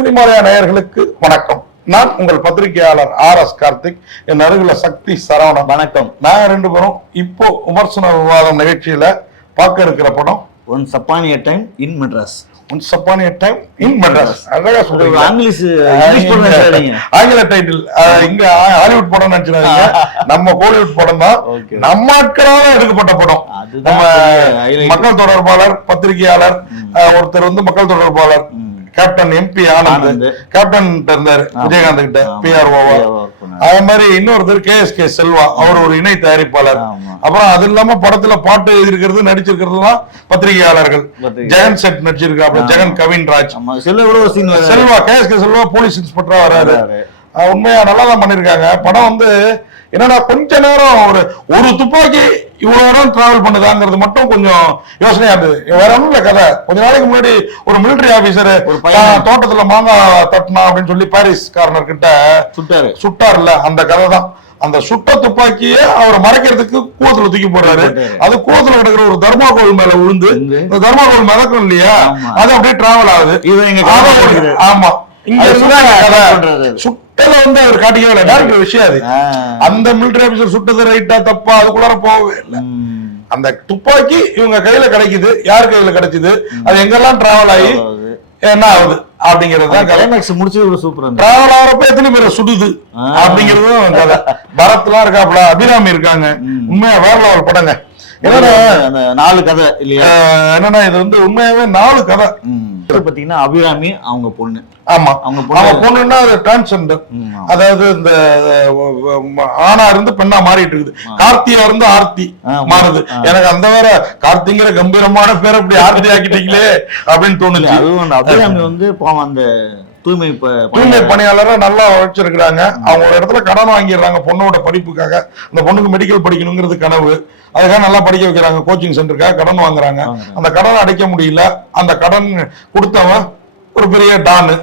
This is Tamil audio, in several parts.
சினிமாலயா நேயர்களுக்கு வணக்கம். நான் உங்கள் பத்திரிகையாளர் RS கார்த்திக். என் அருகில சக்தி சரவணன். வணக்கம். நாங்க ரெண்டு பேரும் இப்போ விமர்சன விவாதம் நிகழ்ச்சியில பார்க்க இருக்கிற படம் once upon a time in Madras. Once upon a time in Madras. அழகா சொல்றீங்க. ஆங்கில டைட்டில். இங்க ஹாலிவுட் படம் நினைச்சிடாதீங்க, நம்ம கோலிவுட் படம் தான். நம்ம ஆட்களால எடுக்கப்பட்ட படம். நம்ம மக்கள் தொடர்பாளர், பத்திரிகையாளர் ஒருத்தர் வந்து மக்கள் தொடர்பாளர் கேப்டன் MP ஆனந்த் கேப்டன் இருந்தாரு விஜயகாந்த் கிட்ட PRO. அதே மாதிரி இன்னொருத்தர் KSK செல்வா, அவர் ஒரு இணை தயாரிப்பாளர். அப்புறம் அது இல்லாம படத்துல பாட்டு எழுதியிருக்கிறது நடிச்சிருக்கிறதுலாம் பத்திரிகையாளர்கள். ஜெகன் செட் நடிச்சிருக்காரு, ஜெகன் கவின்ராஜ். செல்வா KSK செல்வா போலீஸ் இன்ஸ்பெக்டரா வர்றாரு. உண்மையா நல்லா தான் பண்ணிருக்காங்க. படம் வந்து என்னன்னா கொஞ்ச நேரம் ஒரு துப்பாக்கி இவ்வளவு நேரம் டிராவல் பண்ணுதாங்கிறது மட்டும் கொஞ்சம் யோசனையா இருந்தது. வேற ஒண்ணும் இல்ல கதை. கொஞ்ச நாளைக்கு முன்னாடி ஒரு மிலிட்டரி ஆபீசர் தோட்டத்துல மாங்காய் தட்டினா அப்படின்னு சொல்லி பாரிஸ் கார்னர் கிட்ட சுட்டாருல்ல, அந்த கதை தான். அந்த சுட்ட துப்பாக்கியை அவரை மறைக்கிறதுக்கு கூவத்துல தூக்கி போடுறாரு. அது கூவத்துல கிடக்குற ஒரு தர்மாகோல் மேல விழுந்து, இந்த தர்மாகோல் மிதக்கும் இல்லையா, அது அப்படியே டிராவல் ஆகுது. ஆமா, இங்க சுட்டல வந்து அவர் காட்டிக்கவே இல்லை. டேரக்டர் விஷயம் அது. அந்த மிலிட்டரி ஆபீசர் சுட்டது ரைட்டா தப்பா அதுக்குள்ளார போகவே இல்லை. அந்த துப்பாக்கி இவங்க கையில கிடைக்குது. யார் கையில கிடைச்சது, அது எங்கெல்லாம் டிராவல் ஆகி என்ன ஆகுது அப்படிங்கறதுதான் கிளைமேக்ஸ் முடிச்சு சூப்பர். டிராவல் ஆகிறப்ப எத்தனை பேரை சுடுது அப்படிங்கறதும் கதை. பரத் எல்லாம் இருக்காப்ல, அபிராமி இருக்காங்க. உண்மையா வேற லெவல் படங்க. என்னன்னா 4 கதை இல்லையா, என்னன்னா இது வந்து உண்மையாவே 4 கதை. பாத்தீங்கன்னா அபிராமி அவங்க பொண்ணு. ஆமா, அவங்க பொண்ணுன்னா அது டிரான்ஸ்ஜெண்டர். அதாவது இந்த ஆணா இருந்து பெண்ணா மாறிட்டு இருக்குது. கார்த்தியா இருந்து ஆர்த்தி மாறுது. எனக்கு அந்த வேற கார்த்திங்கிற கம்பீரமான பேர் அப்படி ஆர்த்தி ஆக்கிட்டீங்களே அப்படின்னு தோணுச்சு. அதுவும் அபிராமி வந்து அந்த தூய்மை பணியாளரை நல்லா உழைச்சிருக்கிறாங்க. அவங்க ஒரு இடத்துல கடன் வாங்கிடுறாங்க பொண்ணோட படிப்புக்காக. அந்த பொண்ணுக்கு மெடிக்கல் படிக்கணுங்கிறது கனவு. அதுக்காக நல்லா படிக்க வைக்கிறாங்க. கோச்சிங் சென்டருக்காக கடன் வாங்குறாங்க. அந்த கடனை அடைக்க முடியல. அந்த கடன் கொடுத்தவன் ஒரு பெரிய டானு.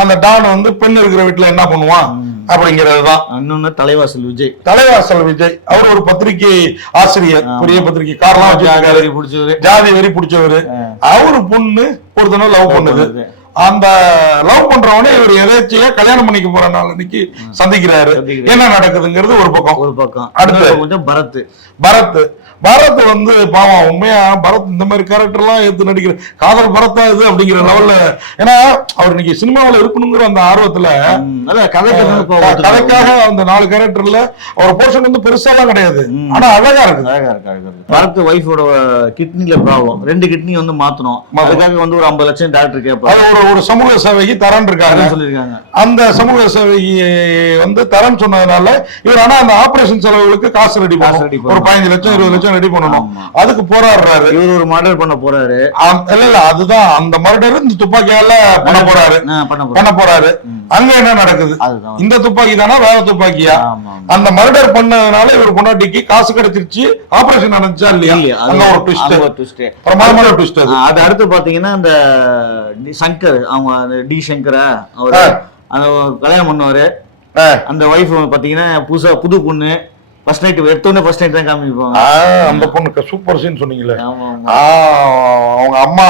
அந்த டான் வந்து பெண் இருக்கிற வீட்டுல என்ன பண்ணுவான் அப்படிங்கறதுதான். இன்னொன்னு தலைவாசல் விஜய் அவர் ஒரு பத்திரிகை ஆசிரியர், பெரிய பத்திரிகை காரெல்லாம் வச்சிருக்காரு, ஜாதி வெறி பிடிச்சவரு. அவரு பொண்ணு ஒருத்தன லவ் பண்ணுது. அந்த லவ் பண்றவனே இவர் எதாச்சியா கல்யாணம் பண்ணிக்க போற நாள் இன்னைக்கு சந்திக்கிறாரு. என்ன நடக்குதுங்கிறது ஒரு பக்கம். அடுத்து பரத் வந்து பாவம். உண்மையா பரத் இந்த மாதிரி கேரக்டர் எல்லாம் எடுத்து நடிக்கிற காதல் பரத்தா இது அப்படிங்கிற லெவல்ல. ஏன்னா அவர் இன்னைக்கு சினிமாவில இருக்கணுங்கிற அந்த ஆர்வத்துல கதைக்காக அந்த 4 கேரக்டர்ல அவர் போர்ஷன் வந்து பெருசாலாம் கிடையாது, ஆனா அழகா இருக்கு. பரத் ஒய்ஃபோட கிட்னில ப்ராப்ளம், 2 கிட்னி வந்து மாத்தணும். அதுக்காக வந்து ஒரு 50 லட்சம் டாக்டர் கேட்பாரு. ஒரு சமூக சேவைக்கு தரன் இருக்காரு சொல்லிருக்காங்க. அந்த சமூக சேவைக்கு வந்து தரன் சொன்னதுனால இவர் ஆனா அந்த ஆபரேஷன் செலவுகளுக்கு காசு ரெடி பண்ணணும். ஒரு 15 லட்சம் 20 லட்சம் ரெடி பண்ணணும். அதுக்கு போராடுறாரு. இவர் ஒரு மர்டர் பண்ண போறாரு. இல்ல அதுதான் அந்த மர்டர் இந்த துப்பாக்கியால பண்ண போறாரு. அங்க என்ன நடக்குது, இந்த துப்பாக்கி தானா வேற துப்பாக்கியா? அந்த மர்டர் பண்ணதுனால இவர் பொண்டாட்டிக்கு காசு கிடைச்சிருச்சு, ஆபரேஷன் நடந்துச்சா இல்லையா? அங்க ஒரு ட்விஸ்ட், பிரமாதமான ட்விஸ்ட். அது அடுத்து பாத்தீங்கன்னா இந்த சங்கர், அவங்க டி சங்கரா அவரு கல்யாணம் பண்ணுவாரு. அந்த ஒய்ஃப் பாத்தீங்கன்னா புது பொண்ணு. ஃபர்ஸ்ட் நைட் எடுத்தோன்னே ஃபர்ஸ்ட் நைட் தான் காமிப்பாங்க. அந்த பொண்ணுக்கு சூப்பர் சீன் சொன்னீங்களே, அவங்க அம்மா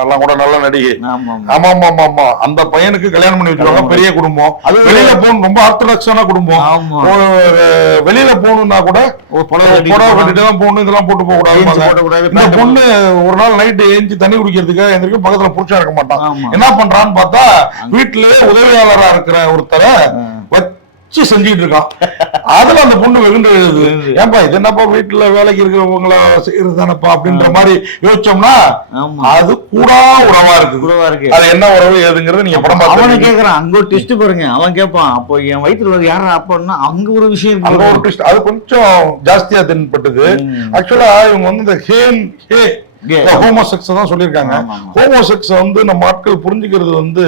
எல்லாம் கூட நல்ல நடிகை. ஆமா, அந்த பையனுக்கு கல்யாணம் பண்ணி வச்சிருவாங்க. பெரிய குடும்பம். அது வெளியில போகணும், ரொம்ப ஆர்த்தடாக்ஸான குடும்பம். வெளியில போகணும்னா கூட புடவை கட்டிட்டு தான் போகணும், இதெல்லாம் போட்டு போக கூடாது. இந்த பொண்ணு ஒரு நாள் நைட்டு ஏஞ்சி தண்ணி குடிக்கிறதுக்காக எந்திரிக்கும், பக்கத்துல புருஷன் இருக்க மாட்டான். என்ன பண்றான்னு பார்த்தா வீட்டுலயே உதவியாளரா இருக்கிற ஒருத்தரை செஞ்சுட்டு இருக்கான். அதுல அந்த பொண்ணு வெகுண்டு எழுது, ஏன்பா இது என்னப்பா வீட்டுல வேலைக்கு இருக்கிறவங்கள செய்யறதுதானப்பா அப்படின்ற மாதிரி யோசிச்சோம்னா அது கூடா உறவா இருக்கு. அது என்ன உறவு ஏதுங்கிறது நீங்க படம் அவனை கேக்குறான். அங்க ஒரு ட்விஸ்ட் பாருங்க. அவன் கேட்பான், அப்போ என் வயிற்றுல யாரும் அப்பன்னா அங்க ஒரு விஷயம், அங்க ஒரு ட்விஸ்ட். அது கொஞ்சம் ஜாஸ்தியா தென்பட்டது. ஆக்சுவலா இவங்க வந்து இந்த ஹோமோசெக்ஸ் தான் சொல்லியிருக்காங்க. ஹோமோசெக்ஸ் வந்து நம்ம ஆட்கள் புரிஞ்சுக்கிறது வந்து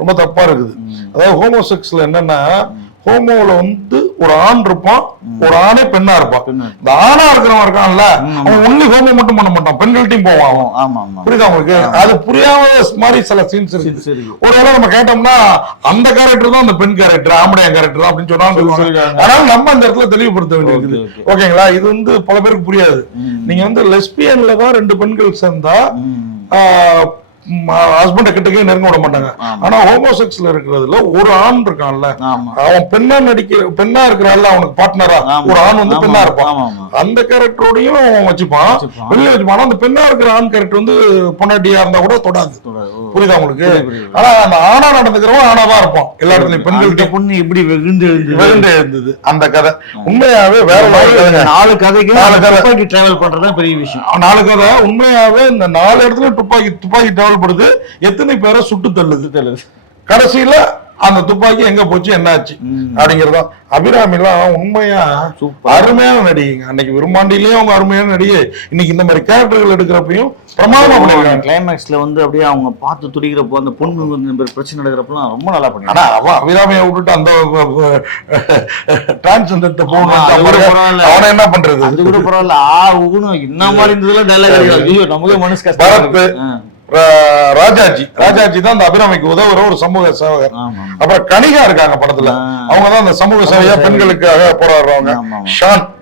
ரொம்ப தப்பா இருக்குது. அதாவது ஹோமோசெக்ஸ்ல என்னன்னா, ஹோமோல வந்து ஒரு ஆண் இருப்பான், ஒரு ஆணே பெண்ணா இருப்பான். இந்த ஆணா இருக்கிறவன் இருக்கான்ல, அவன் ஒன்லி ஹோமோ மட்டும் பண்ண மாட்டான், பெண்கள்ட்டையும் போவான். புரியுதா உங்களுக்கு? அது புரியாத மாதிரி சில சீன்ஸ் இருக்கு. ஒருவேளை நம்ம கேட்டோம்னா அந்த கேரக்டர் தான் அந்த பெண் கேரக்டர், ஆம்படையா கேரக்டர் தான் அப்படின்னு சொன்னாங்க. அதனால நம்ம அந்த இடத்துல தெளிவுபடுத்த வேண்டியது. ஓகேங்களா? இது வந்து பல பேருக்கு புரியாது. நீங்க வந்து லெஸ்பியன்ல தான் 2 பெண்கள் சேர்ந்தா ஹஸ்பண்ட கிட்டக்கே நெருங்க விட மாட்டாங்க. ஆனா ஹோமோசெக்ஸ்ல இருக்கிறதுல ஒரு ஆண் இருக்கான்ல, அவன் பெண்ணா இருக்கிறான்ல, அவனுக்கு பார்ட்னரா ஒரு ஆண் வந்து பெண்ணா இருப்பான், அந்த கேரக்டரோடையும் வச்சுப்பான், வெளியே வச்சுப்பான். அந்த பெண்ணா இருக்கிற ஆண் கேரக்டர் வந்து பொண்டாட்டியா இருந்தா கூட தொடாது. புரியுதா உங்களுக்கு? ஆனா அந்த ஆணா நடந்துக்கிறவன் ஆணாதான் இருப்பான் எல்லா இடத்துலயும். பெண்கள்கிட்ட பொண்ணு எப்படி வெகுண்டு எழுந்தது அந்த கதை உண்மையாவே வேற 4 கதைக்கு டிராவல் பண்றதுதான் பெரிய விஷயம். 4 கதை உண்மையாவே இந்த 4 இடத்துல துப்பாக்கி டிராவல் படுது, எத்தனை பேரை சுட்டு தள்ளுது, கடைசியில அந்த துப்பாக்கி எங்க போச்சு என்ன ஆச்சு அப்படிங்கறதா. அபிராமி எல்லாம் உண்மையா அருமையான நடிகைங்க. அன்னைக்கு விரும்பாண்டிலயும் அவங்க அருமையான நடிகை, இன்னைக்கு இந்த மாதிரி கேரக்டர்கள் எடுக்கிறப்பையும் பிரமாதமா பண்ணிருக்காங்க. கிளைமேக்ஸ்ல வந்து அப்படியே அவங்க பார்த்து துடிக்கிறப்போ, அந்த பொண்ணு பிரச்சனை நடக்கிறப்பெல்லாம் ரொம்ப நல்லா பண்ணி. ஆனா அவன் அபிராமியை விட்டுட்டு அந்த டிரான்ஸ்ஜெண்டர் போகணும், அவனை என்ன பண்றது? அது கூட பரவாயில்ல, என்ன மாதிரி இருந்ததுல டைலாக் நமக்கே மனசு கஷ்டம். ராஜாஜி தான் அந்த அபிராமிக்கு உதவுற ஒரு சமூக சேவகர். அப்புறம் கனிகா இருக்காங்க படத்துல, அவங்க தான் அந்த சமூக சேவையா பெண்களுக்காக போராடுறவங்க.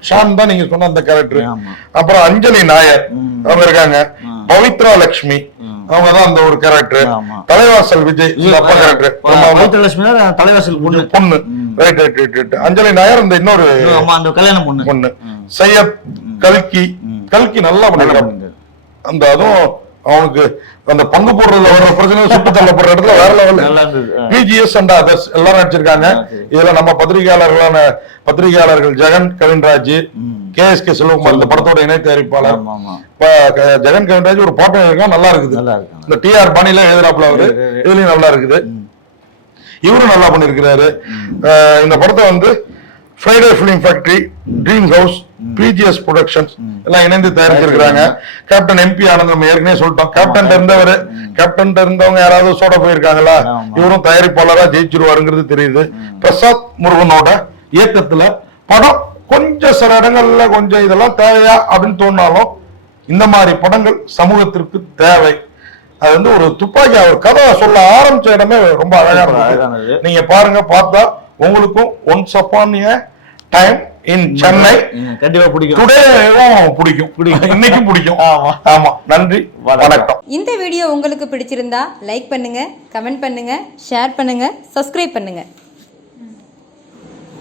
ஷான் தான் நீங்க சொன்ன அந்த கேரக்டர். அப்புறம் அஞ்சலி நாயர் அவங்க இருக்காங்க. பவித்ரா லட்சுமி அவங்க தான் அந்த ஒரு கேரக்டர். தலைவாசல் விஜய் அப்பா கேரக்டர். தலைவாசல் பொண்ணு. ரைட். அஞ்சலி நாயர் இந்த இன்னொரு கல்யாணம் பொண்ணு. சையத் கல்கி நல்லா பண்ணிருக்காங்க. அந்த அதுவும் அவனுக்கு அந்த பங்கு போடுறதுல வர பிரச்சனை, சுட்டு தள்ளப்படுற இடத்துல வேற லெவல். பிஜிஎஸ் அண்ட் அதர்ஸ் எல்லாரும் நடிச்சிருக்காங்க. இதுல நம்ம பத்திரிகையாளர்கள் ஜெகன் கவின்ராஜ், KSK செல்வகுமார் இந்த படத்தோட இணை தயாரிப்பாளர். ஜெகன் கவின்ராஜ் ஒரு பாட்டு இருக்கா, நல்லா இருக்குது. இந்த TR பாணியில எழுதுறாப்புல அவரு, இதுலயும் நல்லா இருக்குது. இவரும் நல்லா பண்ணிருக்கிறாரு. இந்த படத்தை வந்து Friday film factory, dream house, BGS productions எல்லாம் இணைந்து தயாரிச்சிருக்காங்க. கேப்டன் MP ஆனந்த் நம்ம ஏற்கனவே சொல்லிட்டோம். கேப்டன் இருந்தவங்க யாராவது சோட போயிருக்காங்களா? இவரும் தயாரிப்பாளரா ஜெயிச்சிருவாருங்கிறது தெரியுது. பிரசாத் முருகனோட இயக்கத்துல படம் கொஞ்சம் சில இடங்கள்ல கொஞ்சம் இதெல்லாம் தேவையா அப்படின்னு தோணினாலும், இந்த மாதிரி படங்கள் சமூகத்திற்கு தேவை. அது வந்து ஒரு துப்பாக்கி அவர் கதை சொல்ல ஆரம்பிச்ச இடமே ரொம்ப அழகா இருந்தது. நீங்க பாருங்க, பார்த்தா உங்களுக்கும் once upon a time in Chennai கண்டிப்பா பிடிக்கும். டுடேவும் பிடிக்கும், இன்னைக்கும் பிடிக்கும். ஆமா. நன்றி, வணக்கம். இந்த வீடியோ உங்களுக்கு பிடிச்சிருந்தா லைக் பண்ணுங்க, கமெண்ட் பண்ணுங்க, ஷேர் பண்ணுங்க, சப்ஸ்கிரைப் பண்ணுங்க.